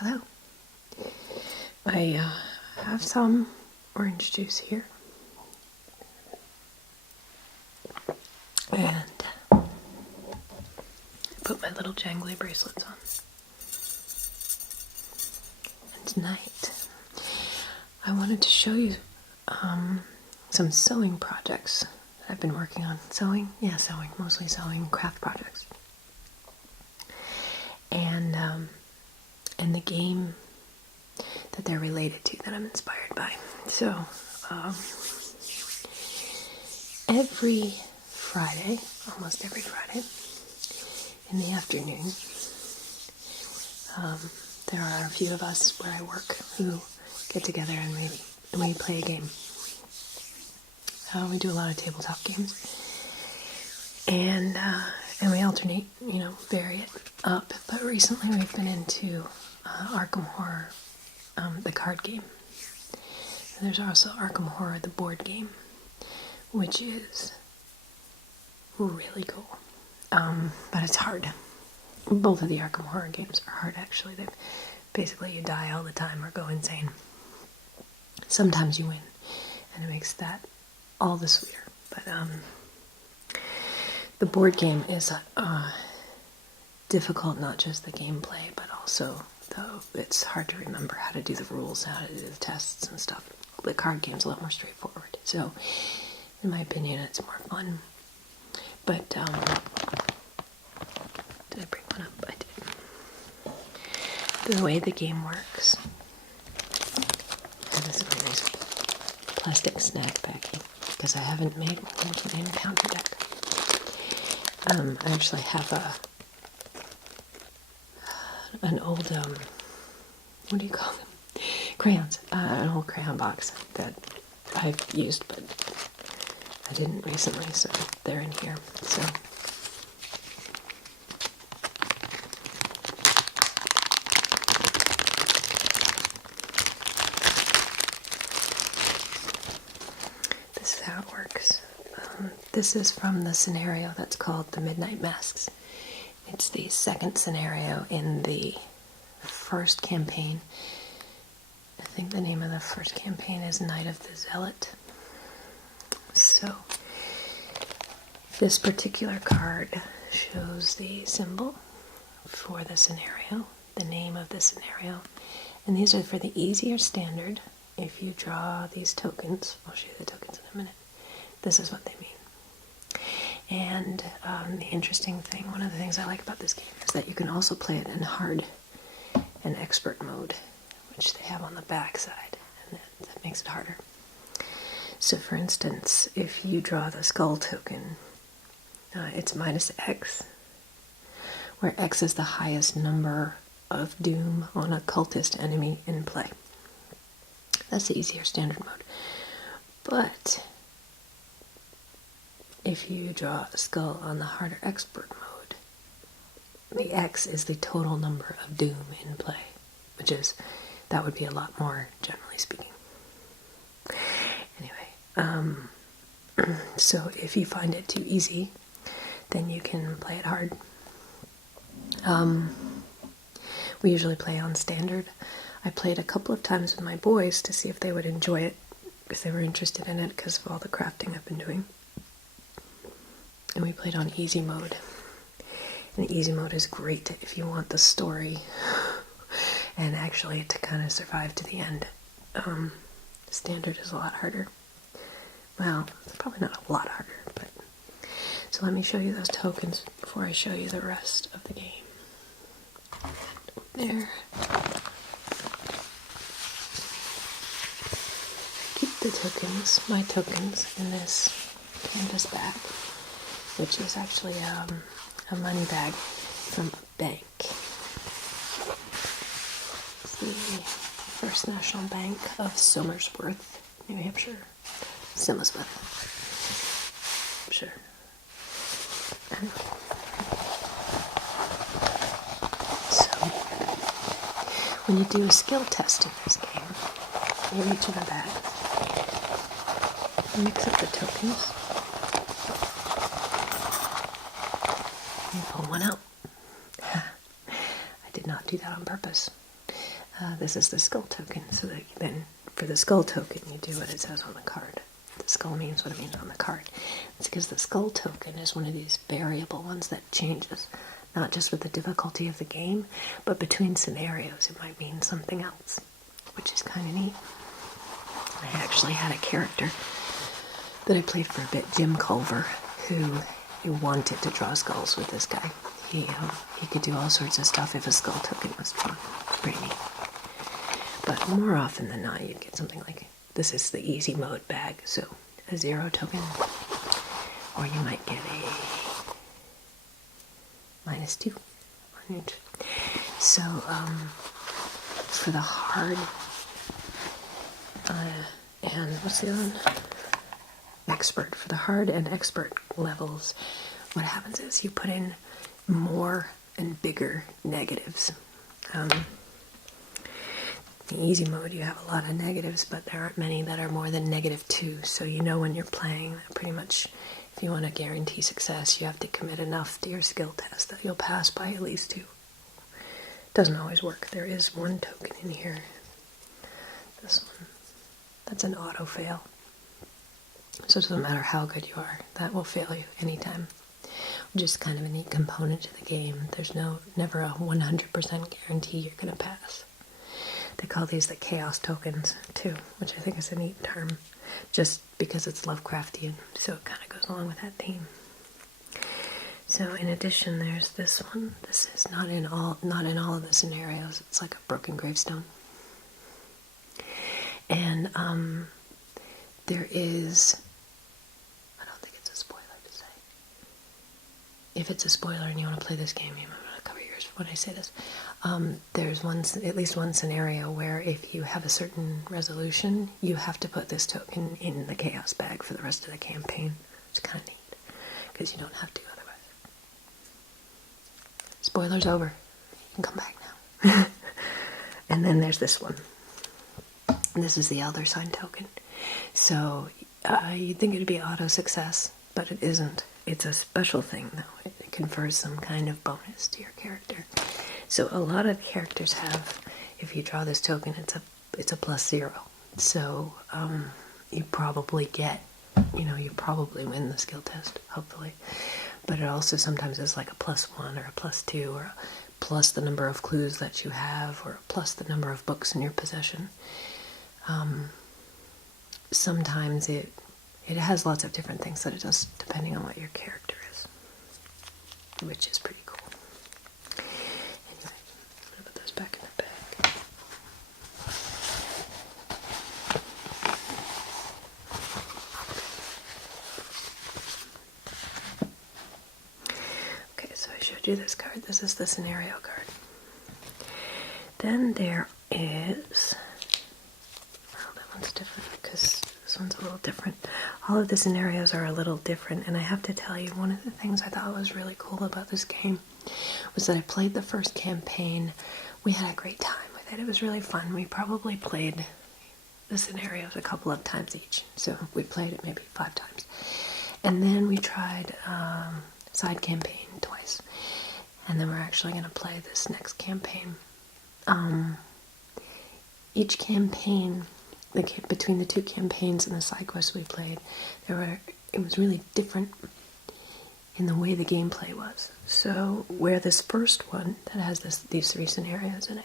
Hello. I have some orange juice here. And I put my little jangly bracelets on. And tonight, I wanted to show you some sewing projects that I've been working on. Sewing? Yeah, sewing. Mostly sewing craft projects. And the game that they're related to that I'm inspired by. So, every Friday, almost every Friday, in the afternoon, there are a few of us where I work who get together and we play a game. We do a lot of tabletop games. And we alternate, vary it up. But recently we've been into Arkham Horror, the card game. And there's also Arkham Horror, the board game, which is really cool. But it's hard. Both of the Arkham Horror games are hard, actually. Basically, you die all the time or go insane. Sometimes you win, and it makes that all the sweeter. But the board game is difficult, not just the gameplay, but also it's hard to remember how to do the rules, how to do the tests and stuff. The card game's a lot more straightforward. So, in my opinion, it's more fun. But, did I bring one up? I did. The way the game works, this is a nice plastic snack packet, because I haven't made one with my encounter deck. I actually have an old, what do you call them? Crayons. An old crayon box that I've used, but I didn't recently, so they're in here. So this is how it works. This is from the scenario that's called the Midnight Masks. It's the second scenario in the first campaign. I think the name of the first campaign is Night of the Zealot. So, this particular card shows the symbol for the scenario, the name of the scenario, and these are for the easy or standard. If you draw these tokens, I'll show you the tokens in a minute, this is what they mean. And the interesting thing, one of the things I like about this game is that you can also play it in hard and expert mode, which they have on the back side, and that makes it harder. So for instance, if you draw the skull token, it's minus X, where X is the highest number of doom on a cultist enemy in play. That's the easier standard mode. But if you draw a skull on the harder expert mode, the X is the total number of doom in play, that would be a lot more, generally speaking. Anyway, so if you find it too easy, then you can play it hard. We usually play on standard. I played a couple of times with my boys to see if they would enjoy it, because they were interested in it because of all the crafting I've been doing. And we played on easy mode. And easy mode is great if you want the story and actually to kind of survive to the end. Standard is a lot harder. Well, it's probably not a lot harder, but... So let me show you those tokens before I show you the rest of the game. There. Keep the tokens, my tokens, in this canvas bag, which is actually a money bag from a bank. It's the First National Bank of Somersworth, New Hampshire. Somersworth. Sure. So, when you do a skill test in this game, you reach in the bag, mix up the tokens, and pull one out. I did not do that on purpose. This is the skull token, so that then for the skull token you do what it says on the card. The skull means what it means on the card. It's because the skull token is one of these variable ones that changes, not just with the difficulty of the game, but between scenarios it might mean something else, which is kind of neat. I actually had a character that I played for a bit, Jim Culver, who wanted to draw skulls with this guy. He could do all sorts of stuff if a skull token was drawn. Pretty neat. But more often than not, you'd get something like, this is the easy mode bag, so a 0 token. Or you might get a -2 on each. So, for the hard, and what's the other one? Expert. For the hard and expert levels, what happens is you put in more and bigger negatives. In easy mode you have a lot of negatives, but there aren't many that are more than -2, so you know when you're playing that pretty much if you want to guarantee success you have to commit enough to your skill test that you'll pass by at least 2. Doesn't always work. There is one token in here, this one, that's an auto fail, so it doesn't matter how good you are, that will fail you anytime, which is kind of a neat component to the game. There's never a 100% guarantee you're going to pass. They call these the chaos tokens too, which I think is a neat term, just because it's Lovecraftian, so it kind of goes along with that theme. So in addition, there's this one. This is not in all of the scenarios. It's like a broken gravestone, and there is. I don't think it's a spoiler to say. If it's a spoiler and you want to play this game, you might want to cover yours when I say this. There's at least one scenario where if you have a certain resolution, you have to put this token in the chaos bag for the rest of the campaign. It's kind of neat, because you don't have to otherwise. Spoiler's over. You can come back now. And then there's this one. This is the Elder Sign token. So you'd think it'd be auto success, but it isn't. It's a special thing, though. It confers some kind of bonus to your character. So a lot of characters have, if you draw this token, it's a +0. So you probably get, you probably win the skill test, hopefully. But it also sometimes is like a +1 or a +2, or plus the number of clues that you have, or plus the number of books in your possession. Sometimes it has lots of different things that it does depending on what your character is, which is pretty cool. Anyway, I'm going to put those back in the bag. Okay, so I showed you this card. This is the scenario card. Then there is... well, that one's different because this one's a little different. All of the scenarios are a little different, and I have to tell you, one of the things I thought was really cool about this game was that I played the first campaign. We had a great time with it. It was really fun. We probably played the scenarios a couple of times each, so we played it maybe 5 times. And then we tried side campaign twice, and then we're actually going to play this next campaign. Each campaign, between the 2 campaigns and the side quests we played, it was really different in the way the gameplay was. So where this first one that has these 3 scenarios in it,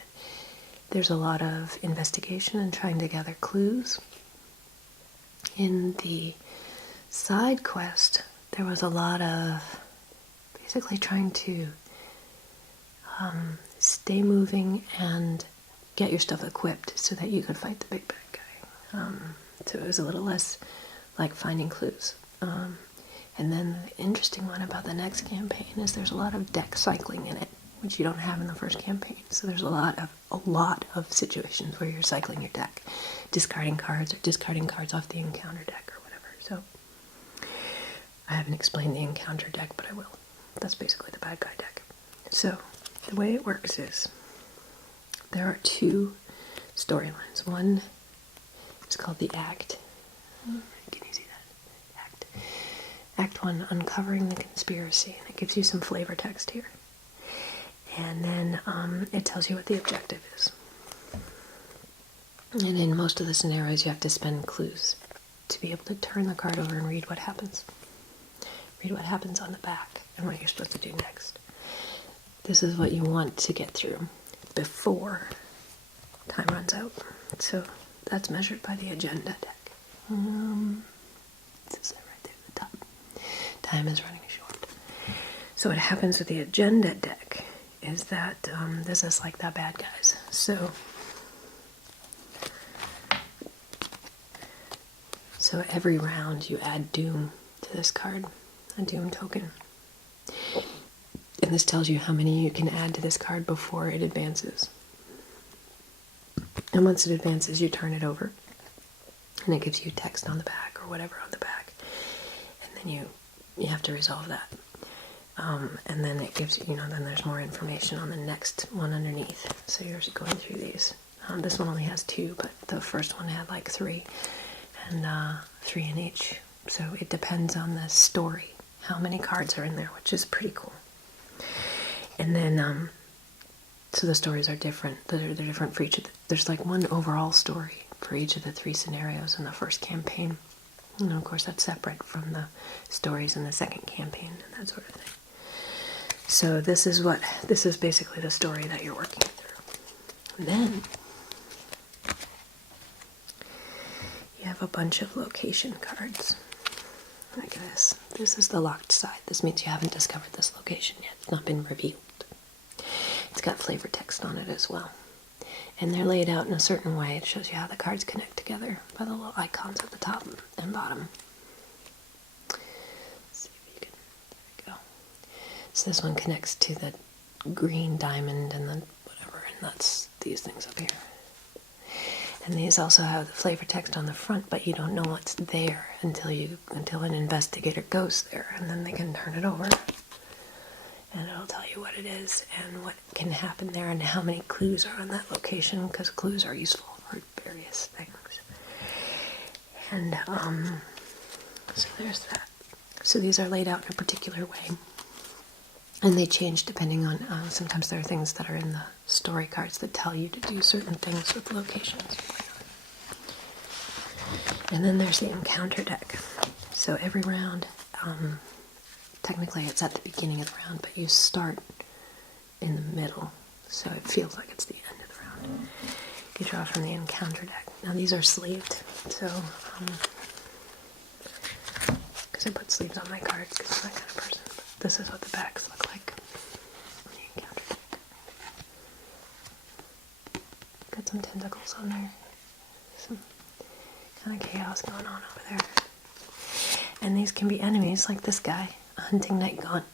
there's a lot of investigation and trying to gather clues. In the side quest, there was a lot of basically trying to stay moving and get your stuff equipped so that you could fight the big bad guy. So it was a little less like finding clues. And then the interesting one about the next campaign is there's a lot of deck cycling in it, which you don't have in the first campaign. So there's a lot of situations where you're cycling your deck, discarding cards off the encounter deck or whatever. So I haven't explained the encounter deck, but I will. That's basically the bad guy deck. So the way it works is there are 2 storylines. One is called the Act. Can you see that? Act. Act 1, Uncovering the Conspiracy. And it gives you some flavor text here. And then it tells you what the objective is. And in most of the scenarios, you have to spend clues to be able to turn the card over and read what happens. Read what happens on the back and what you're supposed to do next. This is what you want to get through before time runs out. So that's measured by the agenda deck. This is it right there at the top. Time is running short. So what happens with the agenda deck is that this is like the bad guys. So every round you add Doom to this card, a Doom token. And this tells you how many you can add to this card before it advances. And once it advances, you turn it over. And it gives you text on the back or whatever on the back. And then you have to resolve that. And then it gives, then there's more information on the next one underneath. So you're going through these. This one only has 2, but the first one had like 3. And 3 in each. So it depends on the story, how many cards are in there, which is pretty cool. And then, so the stories are different. They're different for each of there's like one overall story for each of the 3 scenarios in the first campaign. And of course that's separate from the stories in the second campaign and that sort of thing. So this is basically the story that you're working through. And then you have a bunch of location cards. Like this. This is the locked side. This means you haven't discovered this location yet. It's not been revealed. It's got flavor text on it as well. And they're laid out in a certain way. It shows you how the cards connect together by the little icons at the top and bottom. Let's see if you can, there we go. So this one connects to the green diamond and the whatever, and that's these things up here. And these also have the flavor text on the front, but you don't know what's there until an investigator goes there, and then they can turn it over. And it'll tell you what it is and what can happen there and how many clues are on that location, because clues are useful for various things. And so there's that. So these are laid out in a particular way. And they change depending on, sometimes there are things that are in the story cards that tell you to do certain things with locations. And then there's the encounter deck. So every round, technically it's at the beginning of the round, but you start in the middle. So it feels like it's the end of the round. You draw from the encounter deck. Now these are sleeved, so, because I put sleeves on my cards because I'm that kind of person. This is what the backs look like on the encounter deck. Got some tentacles on there. Some kind of chaos going on over there. And these can be enemies, like this guy, a hunting night gaunt.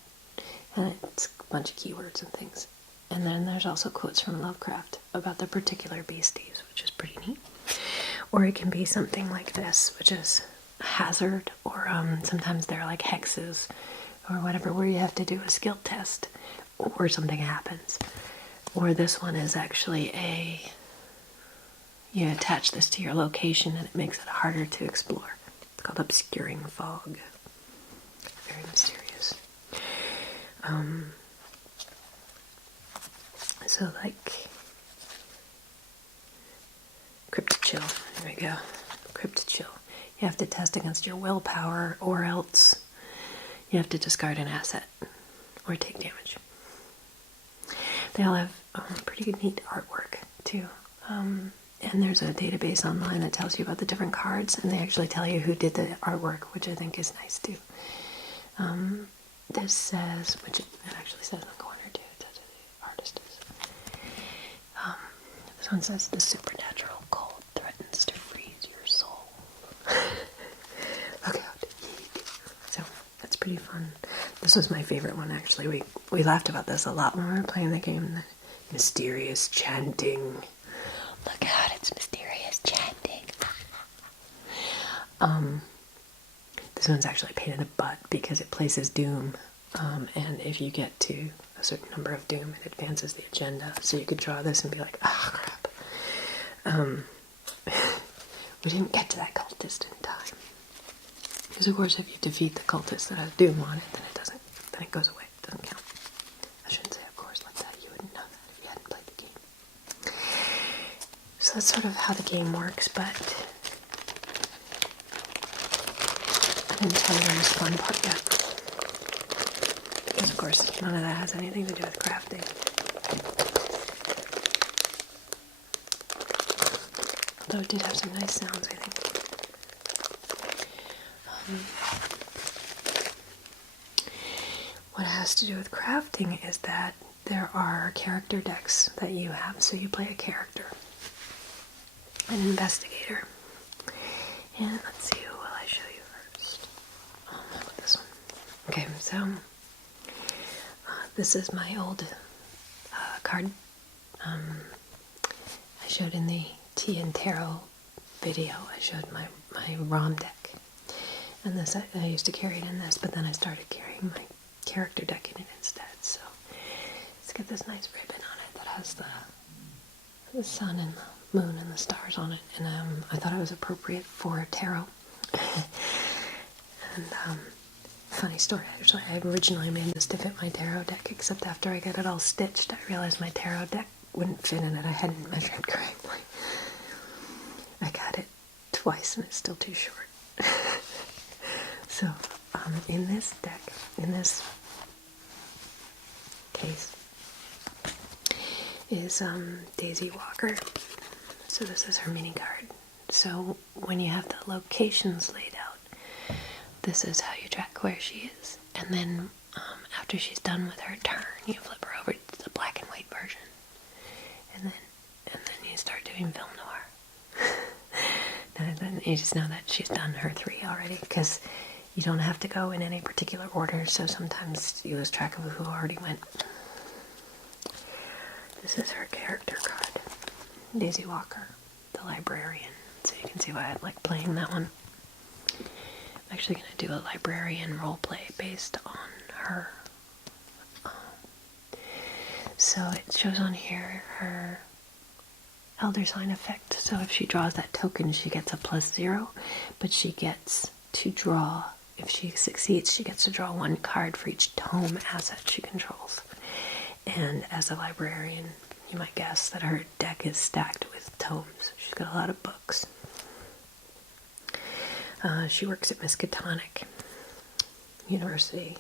And it's a bunch of keywords and things. And then there's also quotes from Lovecraft about the particular beasties, which is pretty neat. Or it can be something like this, which is a hazard, or sometimes they're like hexes, or whatever, where you have to do a skill test, or something happens. Or this one is actually you attach this to your location and it makes it harder to explore. It's called obscuring fog. Very mysterious. So like, Crypt Chill, there we go. Crypt Chill. You have to test against your willpower, or else you have to discard an asset or take damage. They all have pretty neat artwork too. And there's a database online that tells you about the different cards, and they actually tell you who did the artwork, which I think is nice too. This says, which it actually says in the corner too, it says who the artist is. This one says, the supernatural cold threatens to freeze your soul. Look out. So that's pretty fun. This was my favorite one, actually. We laughed about this a lot when we were playing the game. The mysterious chanting. Look out, it's mysterious chanting. This one's actually a pain in the butt because it places Doom. And if you get to a certain number of Doom, it advances the agenda. So you could draw this and be like, ah, crap. We didn't get to that cultist in time. Because of course if you defeat the cultist that has Doom on it, then it goes away. It doesn't count. I shouldn't say of course like that. You wouldn't know that if you hadn't played the game. So that's sort of how the game works, but I didn't tell you this fun part yet. Because of course none of that has anything to do with crafting. Although it did have some nice sounds, I think. What it has to do with crafting is that there are character decks that you have. So you play a character, an investigator. And let's see, who will I show you first? How about this one? Okay, so this is my old card. I showed in the Tea and Tarot video, I showed my ROM deck. And this, I used to carry it in this, but then I started carrying my character deck in it instead. So let's get this nice ribbon on it that has the sun and the moon and the stars on it. And I thought it was appropriate for tarot. And funny story, actually, I originally made this to fit my tarot deck, except after I got it all stitched, I realized my tarot deck wouldn't fit in it. I hadn't measured correctly. I got it twice and it's still too short. So, in this deck, in this case, is Daisy Walker. So this is her mini card. So when you have the locations laid out, this is how you track where she is. And then after she's done with her turn, you flip her over to the black and white version. And then you start doing film noir. And then you just know that she's done her 3 already, because you don't have to go in any particular order, so sometimes you lose track of who already went. This is her character card, Daisy Walker, the librarian. So you can see why I like playing that one. I'm actually going to do a librarian roleplay based on her. So it shows on here her Elder Sign effect. So if she draws that token, she gets a +0, but she gets to draw, if she succeeds, she gets to draw 1 card for each tome asset she controls. And as a librarian, you might guess that her deck is stacked with tomes. She's got a lot of books. She works at Miskatonic University,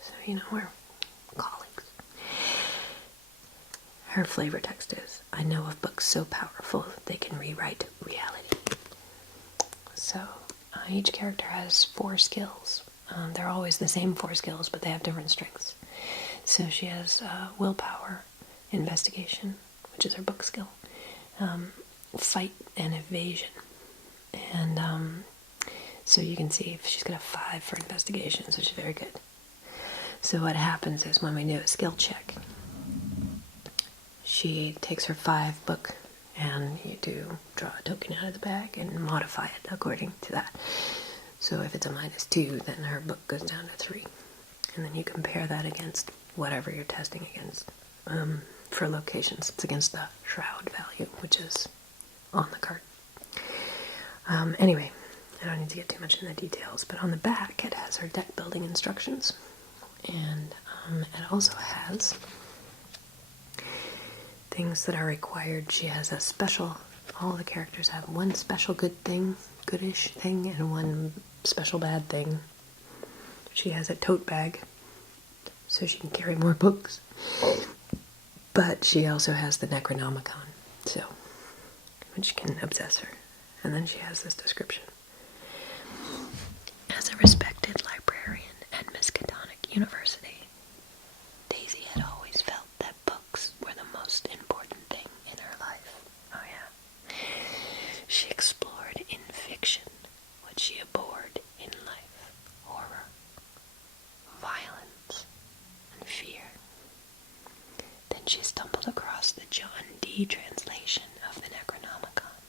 so you know, we're colleagues. Her flavor text is, I know of books so powerful they can rewrite reality. So each character has 4 skills. They're always the same 4 skills, but they have different strengths. So she has willpower, investigation, which is her book skill, fight, and evasion. And so you can see she's got a 5 for investigation, so she's very good. So what happens is when we do a skill check, she takes her 5 book, and you do draw a token out of the bag and modify it according to that. So if it's a -2, then her book goes down to 3. And then you compare that against whatever you're testing against. For locations, it's against the shroud value, which is on the card. Anyway, I don't need to get too much into the details, but on the back it has her deck building instructions. And it also has things that are required. She has a special, all the characters have 1 special good thing, goodish thing, and 1 special bad thing. She has a tote bag, so she can carry more books. But she also has the Necronomicon, so, which can obsess her. And then she has this description. As a respected librarian at Miskatonic University, Daisy had always felt that books were the most important thing in her life. Oh yeah. She explored in fiction what she abhorred in life: horror, violence, and fear. Then she stumbled across the John Dee translation of the Necronomicon.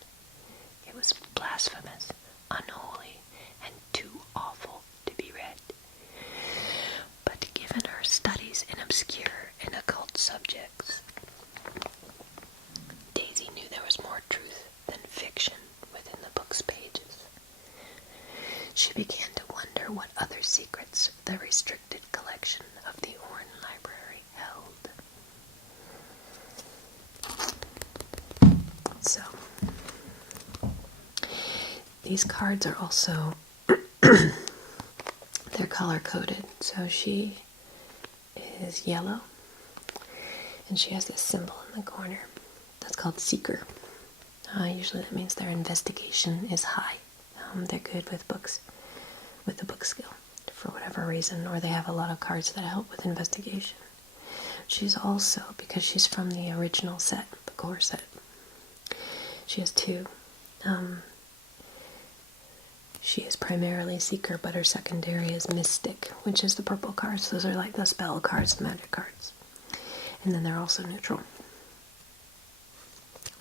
It was blasphemous, unholy, and too awful to be read. But given her studies in obscure and occult subjects, Daisy knew there was more truth than fiction within the book's pages. She began to wonder what other secrets the restricted collection of the Orne Library held. So, these cards are also, they're color-coded. So she is yellow, and she has this symbol in the corner that's called Seeker. Usually that means their investigation is high. They're good with books, with the book skill, for whatever reason, or they have a lot of cards that help with investigation. She's also, because she's from the original set, the core set, she has two. She is primarily Seeker, but her secondary is Mystic, which is the purple cards. Those are like the spell cards, the magic cards. And then they're also neutral.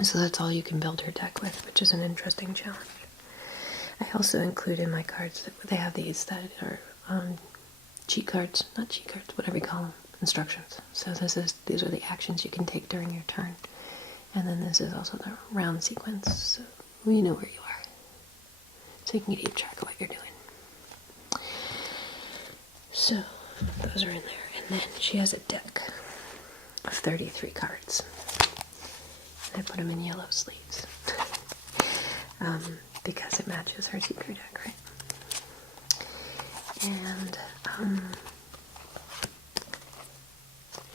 So that's all you can build her deck with, which is an interesting challenge. I also include in my cards, they have these that are cheat cards, not cheat cards, whatever you call them, instructions. So these are the actions you can take during your turn. And then this is also the round sequence, so you know where you are. So you can keep track of what you're doing. So those are in there. And then she has a deck of 33 cards. I put them in yellow sleeves because it matches her secret deck, right? And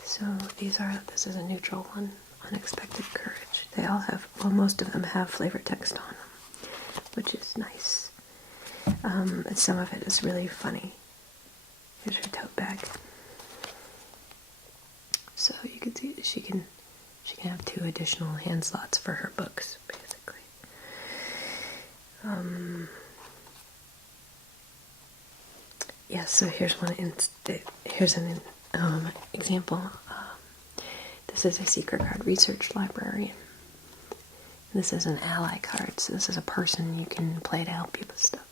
so this is a neutral one, Unexpected Courage. They all have, well, most of them have flavor text on them, which is nice. And some of it is really funny. Here's her tote bag. So you can see that she can have 2 additional hand slots for her books, basically. Yeah, so here's here's an example. This is a secret card, Research Librarian. This is an ally card, so this is a person you can play to help you with stuff,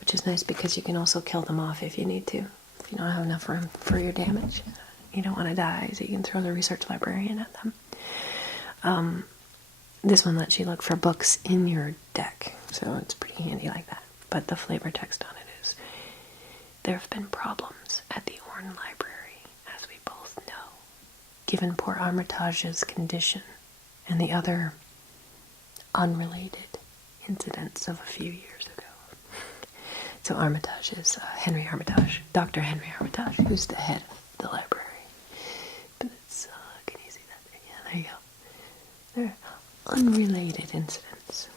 which is nice because you can also kill them off if you need to. If you don't have enough room for your damage, you don't want to die, so you can throw the Research Librarian at them. This one lets you look for books in your deck, so it's pretty handy like that. But the flavor text on it is, there have been problems at the Orne Library, as we both know, given poor Armitage's condition and the other unrelated incidents of a few years ago. So Armitage is Henry Armitage, Dr. Henry Armitage, who's the head of the library. But it's, can you see that? Yeah, there you go. They're unrelated incidents.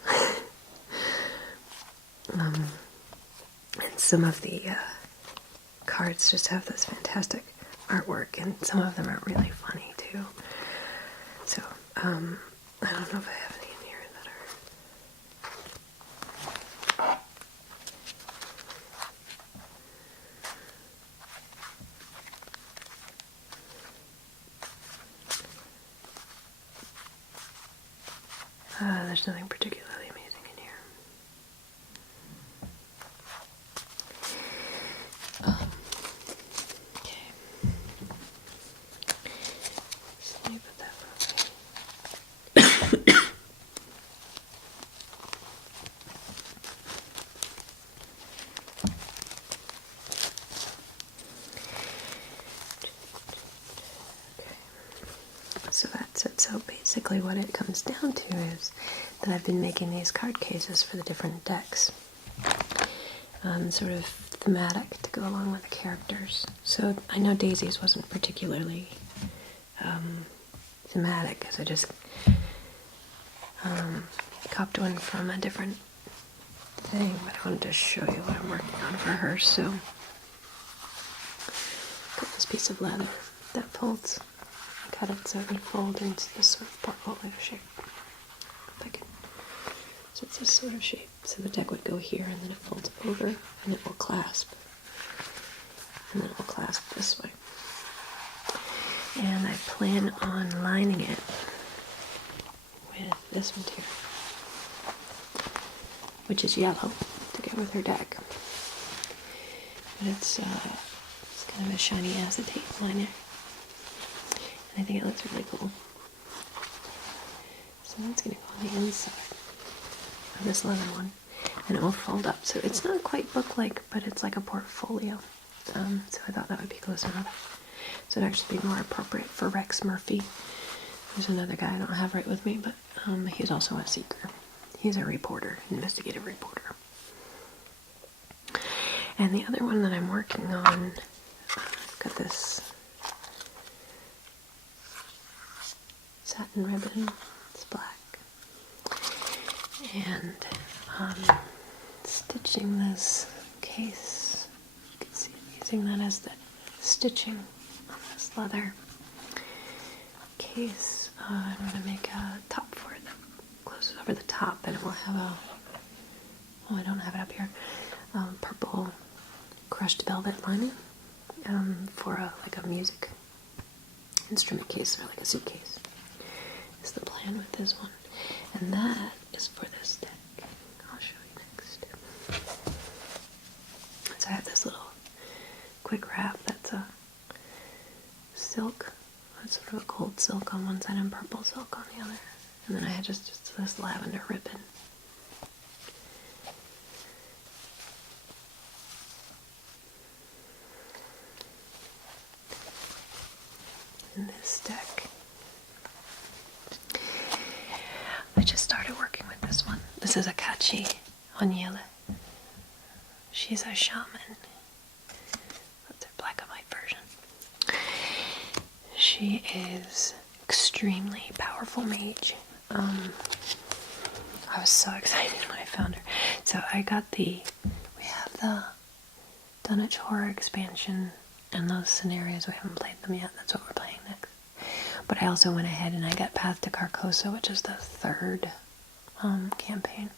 And some of the cards just have this fantastic artwork, and some of them are really funny too. So, I don't know if I have any in here that are... there's nothing particularly amazing in here. Okay. So let me put that away. So that's it. So basically what it comes down to is that I've been making these card cases for the different decks. Sort of thematic to go along with the characters. So I know Daisy's wasn't particularly thematic, because I just copied one from a different thing, but I wanted to show you what I'm working on for her. So got this piece of leather that folds. I cut it so it would fold into this sort of portfolio shape. If I can. So it's this sort of shape. So the deck would go here, and then it folds over, and it will clasp. And then it will clasp this way. And I plan on lining it with this material, which is yellow, to go with her deck. But it's kind of a shiny acetate liner. And I think it looks really cool. So that's going to go on the inside of this leather one, and it will fold up. So it's not quite book-like, but it's like a portfolio. So I thought that would be close enough. So it'd actually be more appropriate for Rex Murphy. There's another guy I don't have right with me, but he's also a seeker. He's a reporter, investigative reporter. And the other one that I'm working on, I've got this satin ribbon, it's black, and stitching this case. You can see I'm using that as the stitching on this leather case. I'm going to make a top for it that closes over the top, and it will have a, oh, I don't have it up here, purple crushed velvet lining for like a music instrument case or like a suitcase. Is the plan with this one, and that is for this deck. I'll show you next. So I have this little quick wrap that's a silk, that's sort of a gold silk on one side and purple silk on the other, and then I had just this lavender ribbon. In this deck, I just started working with this one. This is Akachi Onyele. She's a shaman. That's her black and white version. She is extremely powerful mage. I was so excited when I found her. So I got we have the Dunwich Horror expansion and those scenarios. We haven't played them yet. That's what we're playing next. But I also went ahead and I got Path to Carcosa, which is the third campaign.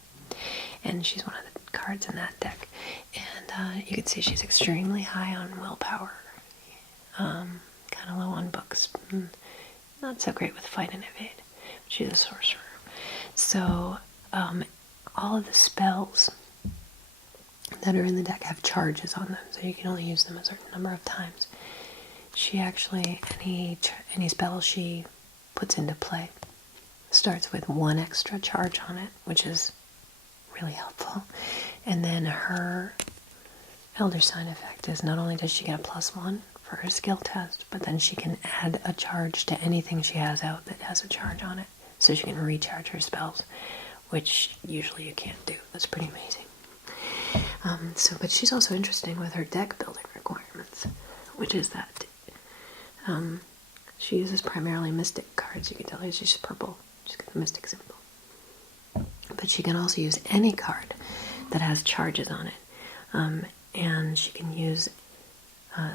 And she's one of the cards in that deck. And you can see she's extremely high on willpower. Kind of low on books. Not so great with fight and evade. But she's a sorcerer. So all of the spells that are in the deck have charges on them, so you can only use them a certain number of times. She actually, any spell she puts into play starts with one extra charge on it, which is really helpful. And then her Elder Sign effect is not only does she get a +1 for her skill test, but then she can add a charge to anything she has out that has a charge on it, so she can recharge her spells, which usually you can't do. That's pretty amazing. But she's also interesting with her deck building requirements, which is that she uses primarily mystic cards. You can tell she's purple. She's got the mystic symbol. But she can also use any card that has charges on it. And she can use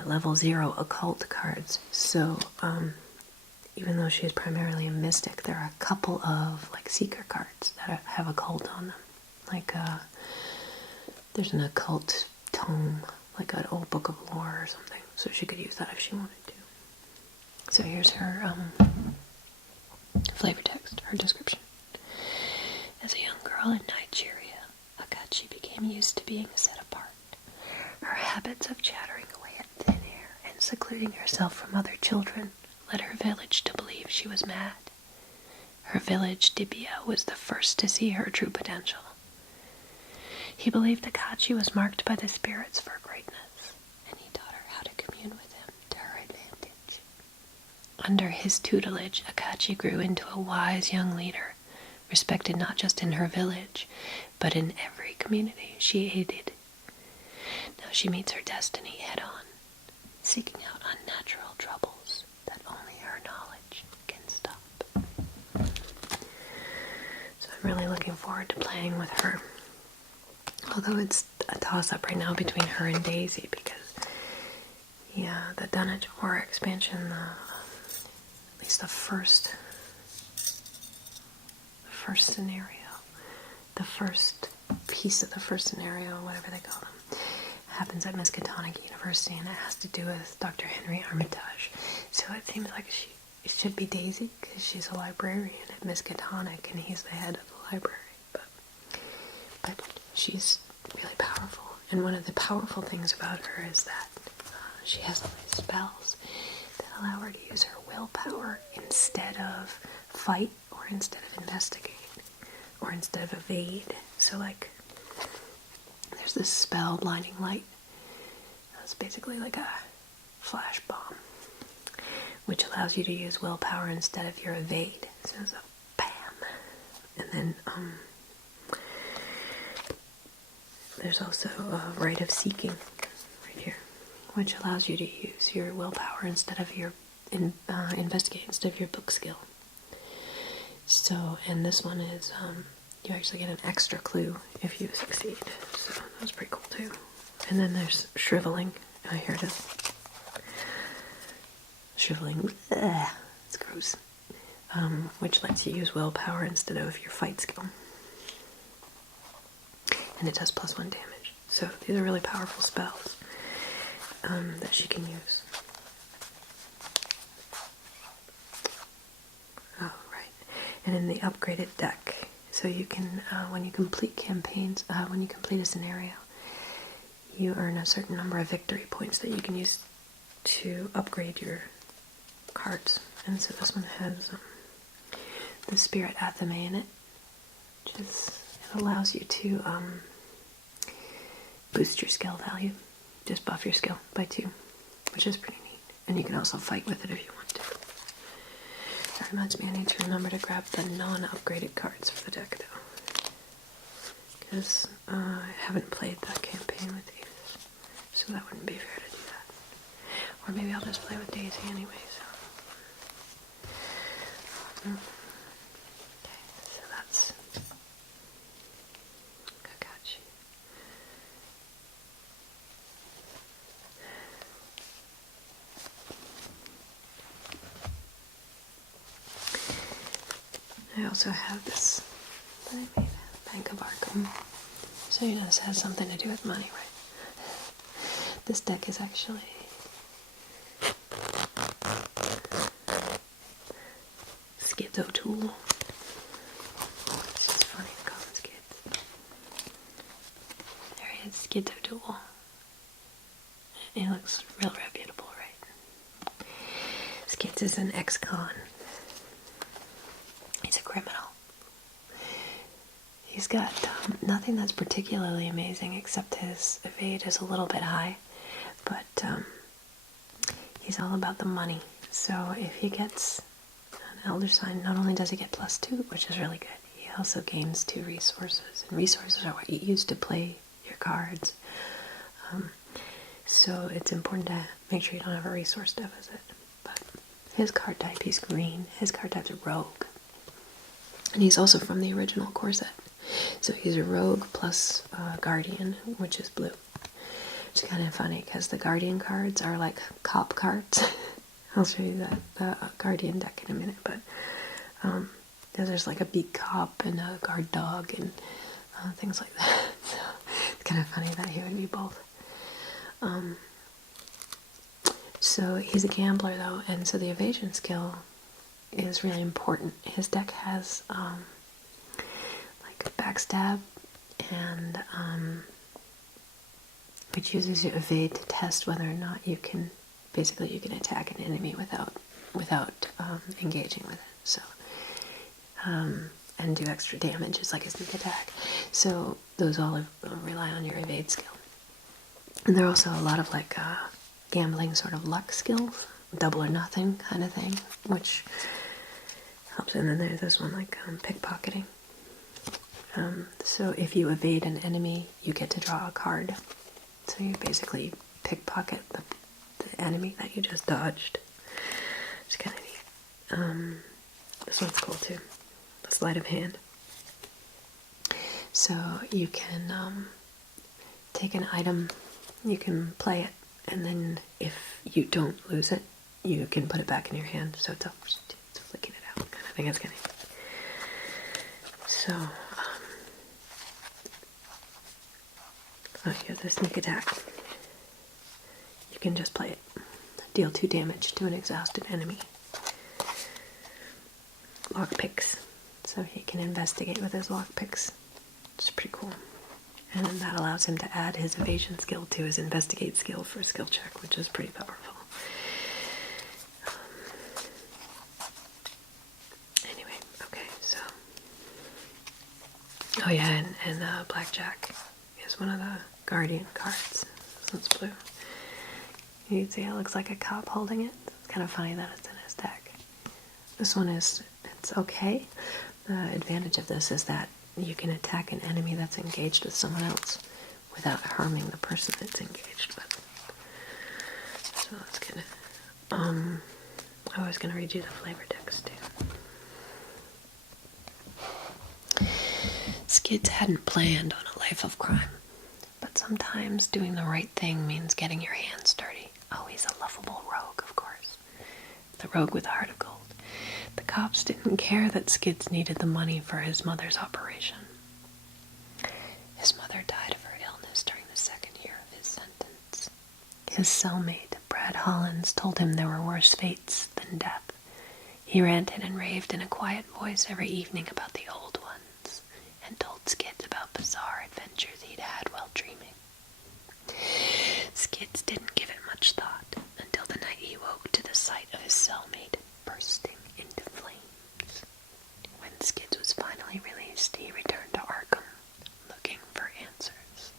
level 0 occult cards. So even though she's primarily a mystic, there are a couple of like seeker cards that have occult on them. Like there's an occult tome, like an old book of lore or something. So she could use that if she wanted to. So here's her flavor text, her description. As a young girl in Nigeria, Akachi became used to being set apart. Her habits of chattering away at thin air and secluding herself from other children led her village to believe she was mad. Her village, Dibia, was the first to see her true potential. He believed Akachi was marked by the spirits for greatness, and he taught her how to commune with him to her advantage. Under his tutelage, Akachi grew into a wise young leader, respected not just in her village, but in every community she aided. Now she meets her destiny head-on, seeking out unnatural troubles that only her knowledge can stop. So I'm really looking forward to playing with her. Although it's a toss-up right now between her and Daisy, because, yeah, the Dunwich Horror expansion, at least the first scenario, the first piece of the first scenario, whatever they call them, happens at Miskatonic University, and it has to do with Dr. Henry Armitage. So it seems like it should be Daisy, because she's a librarian at Miskatonic, and he's the head of the library. But she's really powerful, and one of the powerful things about her is that she has all these spells that allow her to use her willpower instead of fight, or instead of investigate, or instead of evade. So like, there's this spell, Blinding Light. It's basically like a flash bomb, which allows you to use willpower instead of your evade. So it's a bam. And then there's also a Rite of Seeking, right here, which allows you to use your willpower instead of your investigate instead of your book skill. So, and this one is you actually get an extra clue if you succeed. So that's pretty cool too. And then there's shriveling. Here it is. Shriveling. Ugh, it's gross. Which lets you use willpower instead of your fight skill. And it does +1 damage. So these are really powerful spells that she can use. Oh, right. And in the upgraded deck, so you can, when you complete campaigns, when you complete a scenario, you earn a certain number of victory points that you can use to upgrade your cards. And so this one has the Spirit Athame in it, which is, it allows you to boost your skill value, just buff your skill by 2, which is pretty neat. And you can also fight with it if you want to. That reminds me, I need to remember to grab the non-upgraded cards for the deck though, because I haven't played that campaign with these, so that wouldn't be fair to do that. Or maybe I'll just play with Daisy anyway, so. Okay, so that's Kakashi. I also have this that I made, Bank of Arkham. So you know this has something to do with money, right? This deck is actually Schizo Tool. It's just funny to call it Skids. There he is, Schizo Tool. He looks real reputable, right? Skids is an ex-con. He's a criminal. He's got nothing that's particularly amazing except his evade is a little bit high, but he's all about the money. So if he gets an Elder Sign, not only does he get +2, which is really good, he also gains 2 resources. And resources are what you use to play your cards. So it's important to make sure you don't have a resource deficit. But his card type, he's green. His card type's a rogue. And he's also from the original core set. So he's a rogue plus guardian, which is blue. Which is kind of funny because the guardian cards are like cop cards. I'll show you the guardian deck in a minute, but there's like a beat cop and a guard dog and things like that. So it's kind of funny that he would be both. So he's a gambler though, and so the evasion skill is really important. His deck has like backstab and which uses your evade to test whether or not you can attack an enemy without engaging with it. So and do extra damage is like a sneak attack. So those all rely on your evade skill. And there are also a lot of like gambling sort of luck skills, double or nothing kind of thing, which helps. And then there's this one like pickpocketing. So if you evade an enemy, you get to draw a card. So you basically pickpocket the enemy that you just dodged. It's kind of neat. This one's cool too. The sleight of hand. So you can take an item, you can play it, and then if you don't lose it, you can put it back in your hand. So it's flicking it out kind of thing. It's kind of neat. So you have the sneak attack. You can just play it. Deal 2 damage to an exhausted enemy. Lockpicks. So he can investigate with his lockpicks. It's pretty cool. And then that allows him to add his evasion skill to his investigate skill for a skill check, which is pretty powerful. Anyway, okay, so. Oh yeah, and Blackjack is one of the Guardian cards. This one's blue. You can see it looks like a cop holding it. It's kind of funny that it's in his deck. This one it's okay. The advantage of this is that you can attack an enemy that's engaged with someone else without harming the person it's engaged with. So that's good. I was gonna read you the flavor text too. Skids hadn't planned on a life of crime, but sometimes doing the right thing means getting your hands dirty. Oh, he's a lovable rogue, of course. The rogue with a heart of gold. The cops didn't care that Skids needed the money for his mother's operation. His mother died of her illness during the second year of his sentence. His cellmate, Brad Hollins, told him there were worse fates than death. He ranted and raved in a quiet voice every evening about the old ones, and told Skids about bizarre adventures he'd had while dreaming. Skids didn't give it much thought until the night he woke to the sight of his cellmate bursting into flames. When Skids was finally released, he returned to Arkham, looking for answers.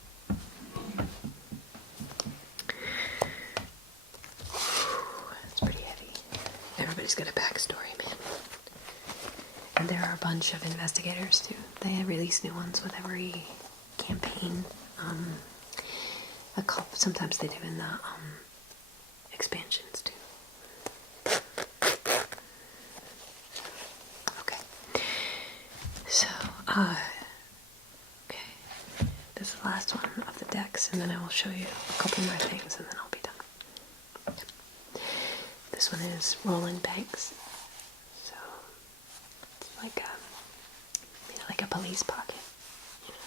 That's pretty heavy. Everybody's got a backstory, man. And there are a bunch of investigators, too. They release new ones with every campaign. Sometimes they do in the expansions, too. Okay. So, okay. This is the last one of the decks, and then I will show you a couple more things, and then I'll be done. Yep. This one is Roland Banks. So, it's like a police pocket,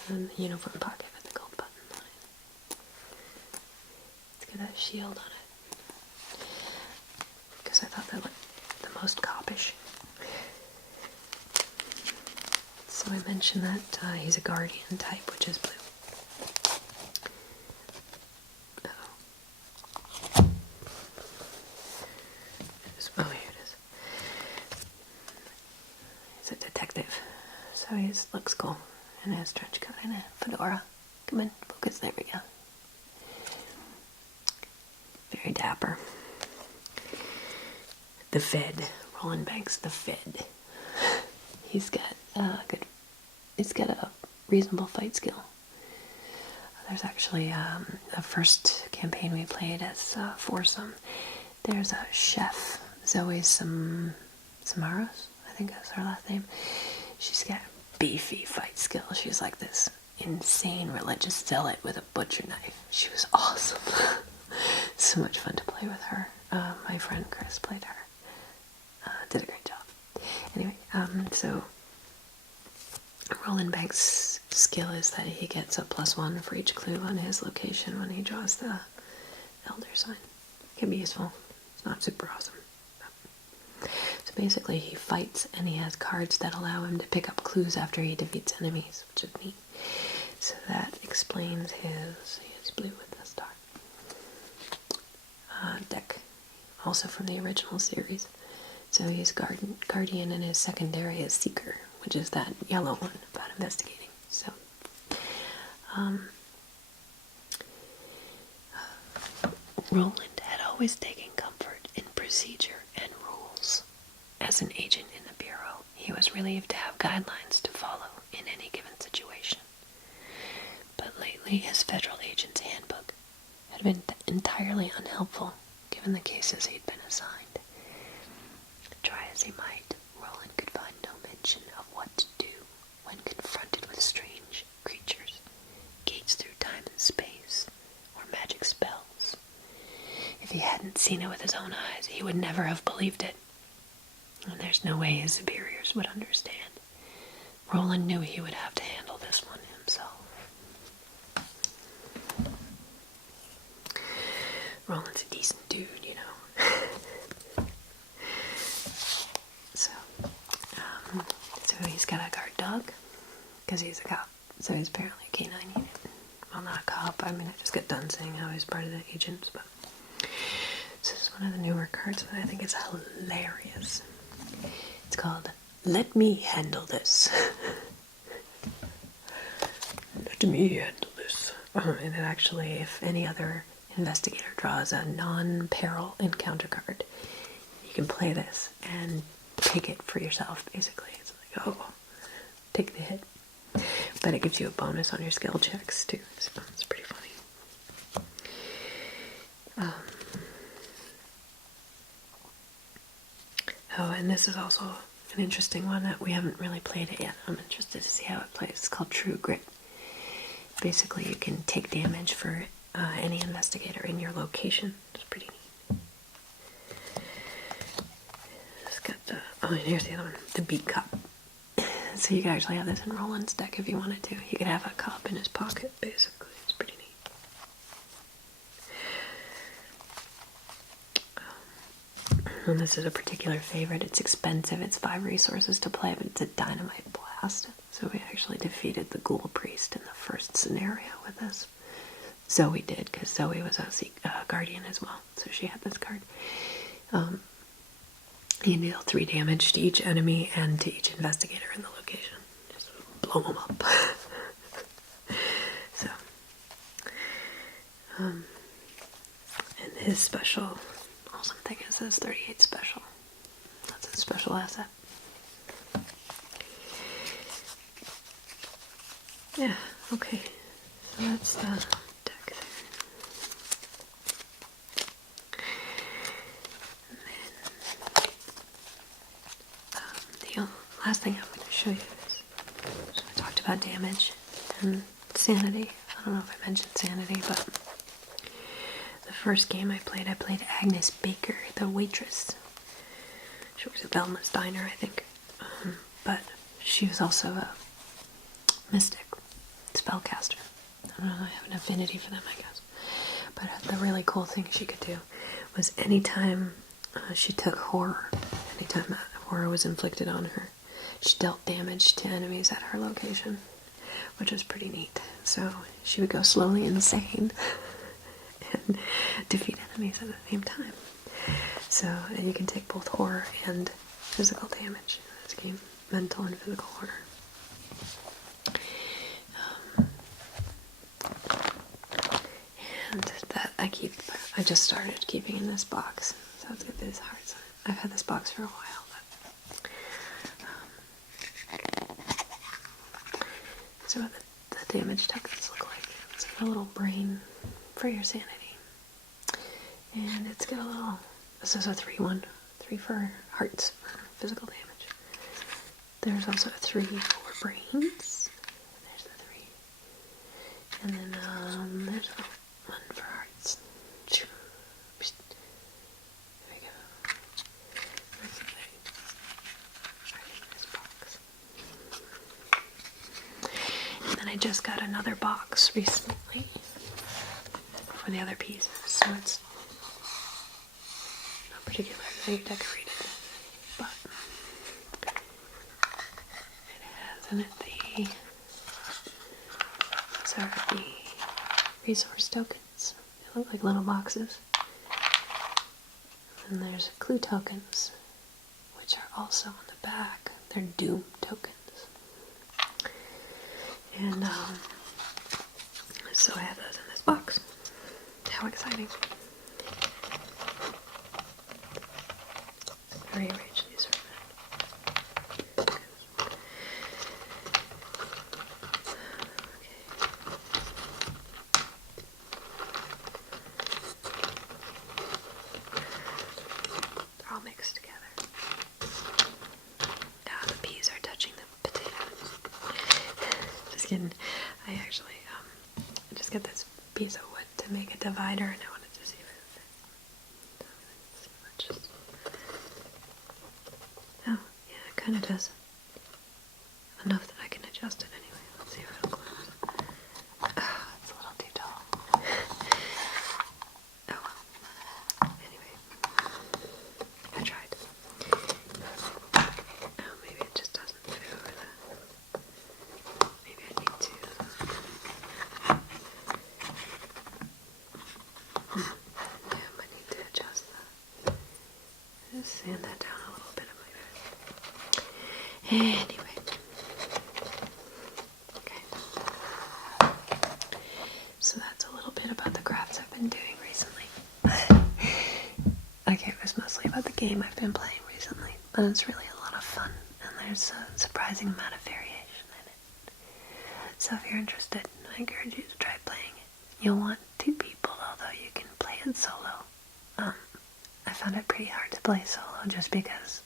and the uniform pocket with the gold button on it. It's got a shield on it, because I thought that looked the most coppish. So I mentioned that he's a guardian type, which is blue. Oh, here it is. He's a detective, so he looks cool in his trench coat and a fedora. Come on, focus. There we go. Very dapper. The Fed, Roland Banks, the Fed. He's got a reasonable fight skill. There's actually the first campaign we played as foursome. There's a chef, Zoe Samaros, I think that's her last name. She's got beefy fight skill. She's like this insane religious zealot with a butcher knife. She was awesome. So much fun to play with her. My friend Chris played her. Did a great job. Anyway, so Roland Banks' skill is that he gets a +1 for each clue on his location when he draws the elder sign. It can be useful. It's not super awesome. So basically he fights and he has cards that allow him to pick up clues after he defeats enemies, which is neat. So that explains his blue with the star. Deck, also from the original series. So he's Guardian and his secondary is Seeker, which is that yellow one about investigating. So, Roland had always taken comfort in procedure and rules. As an agent in the Bureau, he was relieved to have guidelines to follow in any given situation. But lately, his federal agent's handbook had been entirely unhelpful given the cases he'd been assigned. Try as he might, Roland could find no mention of what to do when confronted with strange creatures, gates through time and space, or magic spells. If he hadn't seen it with his own eyes, he would never have believed it. And there's no way his superiors would understand. Roland knew he would have to handle this one himself. Roland's a decent dude, you know. So he's got a guard dog, because he's a cop. So he's apparently a canine unit. Well, not a cop. I mean, I just got done saying how he's part of the agents, but this is one of the newer cards that I think is hilarious. It's called Let Me Handle This. Let me handle this. And it actually, if any other investigator draws a non-peril encounter card, you can play this and take it for yourself, basically. It's like, oh, take the hit. But it gives you a bonus on your skill checks, too. So it's pretty funny. and this is also an interesting one that we haven't really played it yet. I'm interested to see how it plays. It's called True Grit. Basically, you can take damage for any investigator in your location. It's pretty neat. It's got the, oh, and here's the other one, the Beat Cop. So you could actually have this in Roland's deck if you wanted to. He could have a cop in his pocket, basically. It's pretty neat. And this is a particular favorite. It's expensive. It's 5 resources to play, but it's a dynamite blast. So we actually defeated the Ghoul Priest in the first scenario with this. Zoe did, because Zoe was a guardian as well. So she had this card. You deal 3 damage to each enemy and to each investigator in the location. Just blow them up. So, and his special awesome thing is this 38 special. That's a special asset. Yeah, okay. So that's the deck there. The last thing I'm going to show you is, so I talked about damage and sanity. I don't know if I mentioned sanity, but the first game I played Agnes Baker, the waitress. She works at Velma's Diner, I think. But she was also a mystic, spellcaster. I don't know, I have an affinity for them, I guess. But the really cool thing she could do was anytime she took horror, anytime horror was inflicted on her, she dealt damage to enemies at her location, which was pretty neat. So she would go slowly insane and defeat enemies at the same time. So, and you can take both horror and physical damage in this game, mental and physical horror. And that I just started keeping in this box, so it's gonna be this hard. So I've had this box for a while, but so what the damage tokens look like. It's got a little brain for your sanity, and it's got a little. This is a 3/1, 3 for hearts for physical damage. There's also a 3 for brains. There's the 3, and then there's a 1 for hearts. There we go. That's the thing. Right in this box. And then I just got another box recently for the other pieces, so it's not particularly decorated, but it has in it these are the resource tokens. They look like little boxes. And there's clue tokens, which are also on the back. They're doom tokens. And so I have those in this box. How exciting. Rearrange these for a minute. Okay. They're all mixed together. Ah, the peas are touching the potatoes. Just kidding. I actually just got this piece of wood to make a divider, and I wanted to see if it would fit. Oh, yeah, it kind of does. Enough that I can adjust it anyway. Let's see if it'll close. Oh, it's a little too tall. Oh well. Anyway, I tried. Oh, maybe it just doesn't fit over the... Maybe I need to... Yeah, I might need to adjust that. Just sand that down a little bit. Anyway. Okay. So that's a little bit about the crafts I've been doing recently. Okay, it was mostly about the game I've been playing recently, but it's really a lot of fun, and there's a surprising amount of variation in it. So if you're interested, I encourage you to try playing it. You'll want 2 people, although you can play it solo. I found it pretty hard to play solo just because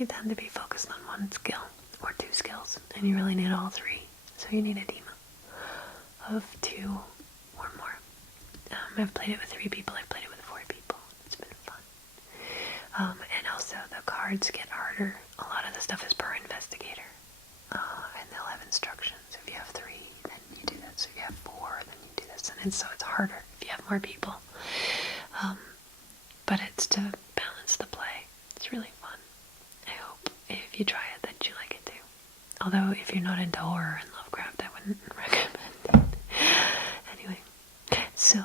you tend to be focused on one skill or two skills, and you really need all three. So you need a team of 2 or more. I've played it with 3 people, I've played it with 4 people. It's been fun. And also the cards get harder. A lot of the stuff is per investigator. And they'll have instructions. If you have 3, then you do this. If you have 4, then you do this. And so it's harder if you have more people. But it's to balance the play. It's really fun. I hope if you try it that you like it too. Although if you're not into horror and Lovecraft, I wouldn't recommend it. Anyway, so